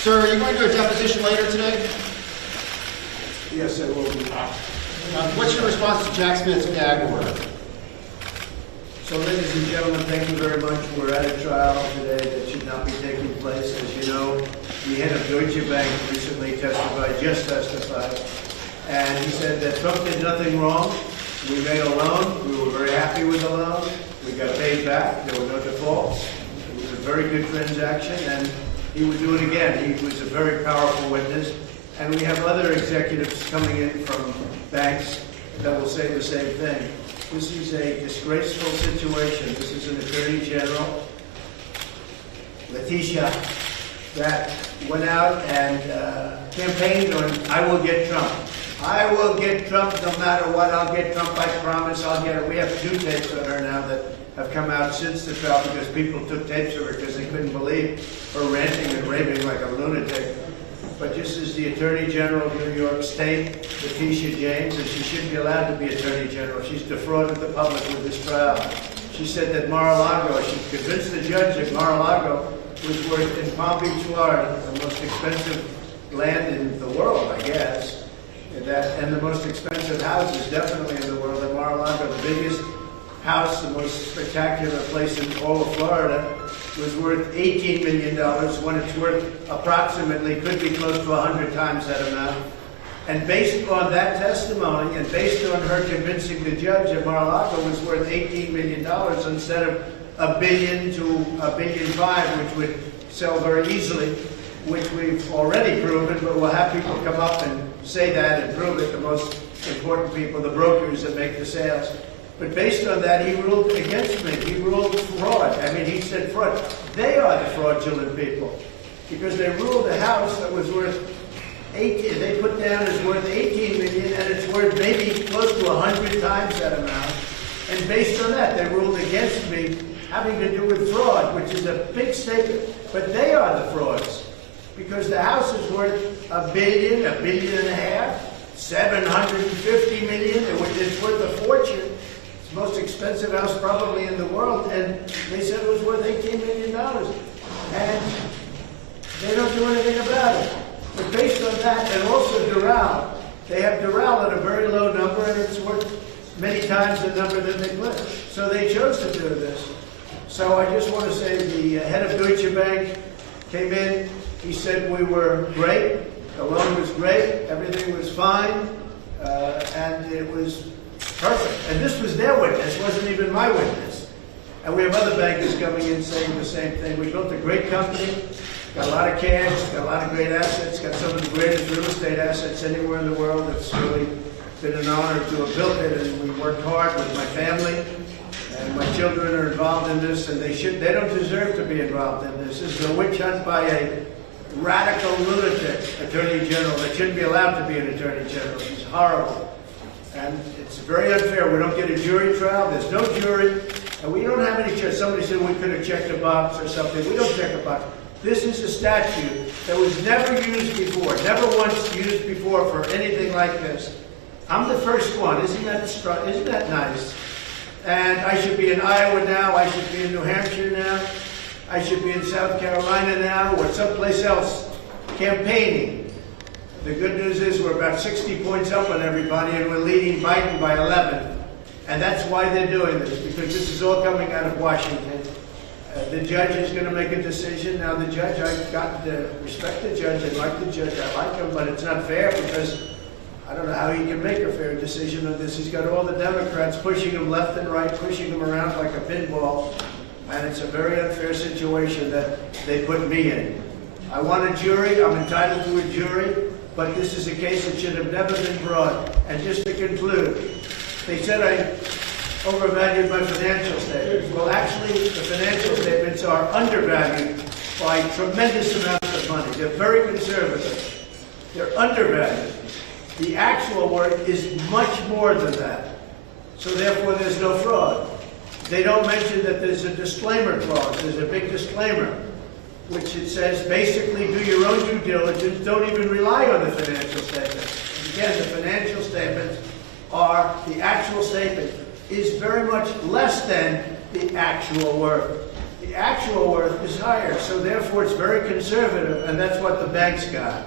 Sir, are you going to a deposition later today? Yes, I will be. What's your response to Jack Smith's gag order? So, ladies and gentlemen, thank you very much. We're at a trial today that should not be taking place. As you know, the head of Deutsche Bank recently just testified, and he said that Trump did nothing wrong. We made a loan. We were very happy with the loan. We got paid back. There were no defaults. It was a very good transaction, and he would do it again. He was a very powerful witness. And we have other executives coming in from banks that will say the same thing. This is a disgraceful situation. This is an attorney general, Letitia, that went out and campaigned on, I will get Trump. I will get Trump no matter what. I'll get Trump. I promise I'll get it. We have 2 tapes of her now that have come out since the trial because people took tapes of her because they couldn't believe her ranting and raving like a lunatic. But just as the Attorney General of New York State, Letitia James, and she shouldn't be allowed to be Attorney General. She's defrauded the public with this trial. She said that Mar-a-Lago, she convinced the judge that Mar-a-Lago was worth, in Palm Beach, Florida, the most expensive land in the world, I guess, and the most expensive houses definitely in the world. At Mar-a-Lago, the biggest house, the most spectacular place in all of Florida, was worth $18 million when it's worth approximately, could be close to 100 times that amount. And based on that testimony and based on her convincing the judge that Mar-a-Lago was worth $18 million instead of $1 billion to $1.5 billion, which would sell very easily, which we've already proven, but we'll have people come up and say that and prove it, the most important people, the brokers that make the sales. But based on that, he ruled against me. He ruled fraud. I mean, he said fraud. They are the fraudulent people because they ruled a house that was worth 18. They put down as worth 18 million, and it's worth maybe close to 100 times that amount. And based on that, they ruled against me, having to do with fraud, which is a big statement. But they are the frauds because the house is worth $1 billion, $1.5 billion, 750 million, which is worth a fortune. Most expensive house probably in the world, and they said it was worth $18 million. And they don't do anything about it. But based on that, and also Doral, they have Doral at a very low number, and it's worth many times the number that they put. So they chose to do this. So I just want to say the head of Deutsche Bank came in. He said we were great. The loan was great. Everything was fine. And it was perfect. And this was their witness, wasn't even my witness. And we have other bankers coming in saying the same thing. We built a great company, got a lot of cash, got a lot of great assets, got some of the greatest real estate assets anywhere in the world. It's really been an honor to have built it, and we worked hard with my family. And my children are involved in this, and they don't deserve to be involved in this. This is a witch hunt by a radical lunatic attorney general that shouldn't be allowed to be an attorney general. She's horrible. And it's very unfair. We don't get a jury trial. There's no jury. And we don't have any checks. Somebody said we could have checked a box or something. We don't check a box. This is a statute that was never used before, never once used before for anything like this. I'm the first one. Isn't that nice? And I should be in Iowa now. I should be in New Hampshire now. I should be in South Carolina now or someplace else campaigning. The good news is we're about 60 points up on everybody, and we're leading Biden by 11. And that's why they're doing this, because this is all coming out of Washington. The judge is going to make a decision. Now, the judge, I've got to respect the judge and like the judge. I like him, but it's not fair because I don't know how he can make a fair decision on this. He's got all the Democrats pushing him left and right, pushing him around like a pinball. And it's a very unfair situation that they put me in. I want a jury. I'm entitled to a jury. But this is a case that should have never been brought. And just to conclude, they said I overvalued my financial statements. Well, actually, the financial statements are undervalued by tremendous amounts of money. They're very conservative. They're undervalued. The actual work is much more than that. So therefore, there's no fraud. They don't mention that there's a disclaimer clause. There's a big disclaimer, which it says, basically, do your own due diligence. Don't even rely on the financial statements. Again, the financial statements are, the actual statement is very much less than the actual work. The actual worth is higher, so therefore it's very conservative, and that's what the banks got.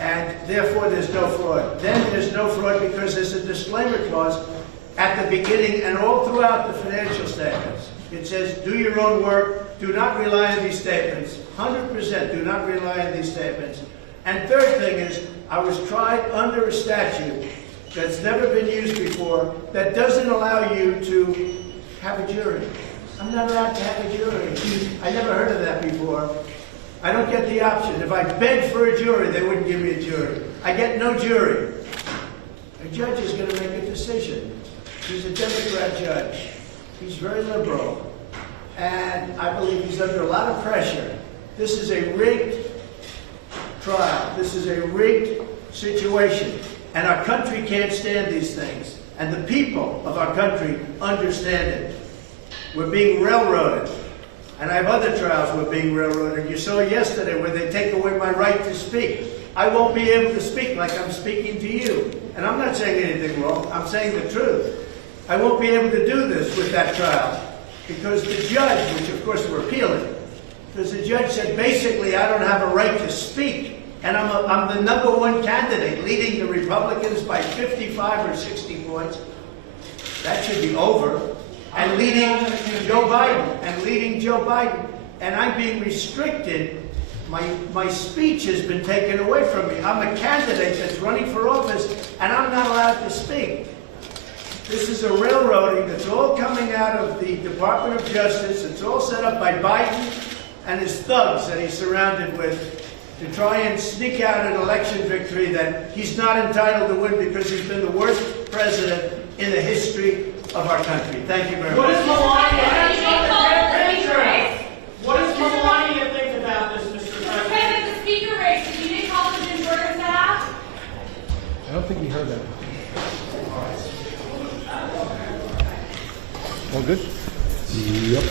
And therefore there's no fraud. Then there's no fraud because there's a disclaimer clause at the beginning and all throughout the financial statements. It says, do your own work, do not rely on these statements. 100% do not rely on these statements. And third thing is, I was tried under a statute that's never been used before that doesn't allow you to have a jury. I'm not allowed to have a jury. I never heard of that before. I don't get the option. If I begged for a jury, they wouldn't give me a jury. I get no jury. A judge is going to make a decision. He's a Democrat judge. He's very liberal. And I believe he's under a lot of pressure. This is a rigged trial. This is a rigged situation. And our country can't stand these things. And the people of our country understand it. We're being railroaded. And I have other trials we're being railroaded. You saw yesterday where they take away my right to speak. I won't be able to speak like I'm speaking to you. And I'm not saying anything wrong. I'm saying the truth. I won't be able to do this with that trial because the judge, which of course we're appealing, because the judge said basically I don't have a right to speak. And I'm the #1 candidate leading the Republicans by 55 or 60 points. That should be over. And leading Joe Biden. And I'm being restricted. My speech has been taken away from me. I'm a candidate that's running for office, and I'm not allowed to speak. This is a railroading that's all coming out of the Department of Justice. It's all set up by Biden and his thugs that he's surrounded with to try and sneak out an election victory that he's not entitled to win because he's been the worst president in the history of our country. Thank you very much. What does Melania think about this, Mr. President? The speaker race, did you didn't call the Jim Jordan staff? I don't think he heard that. All good? Yep.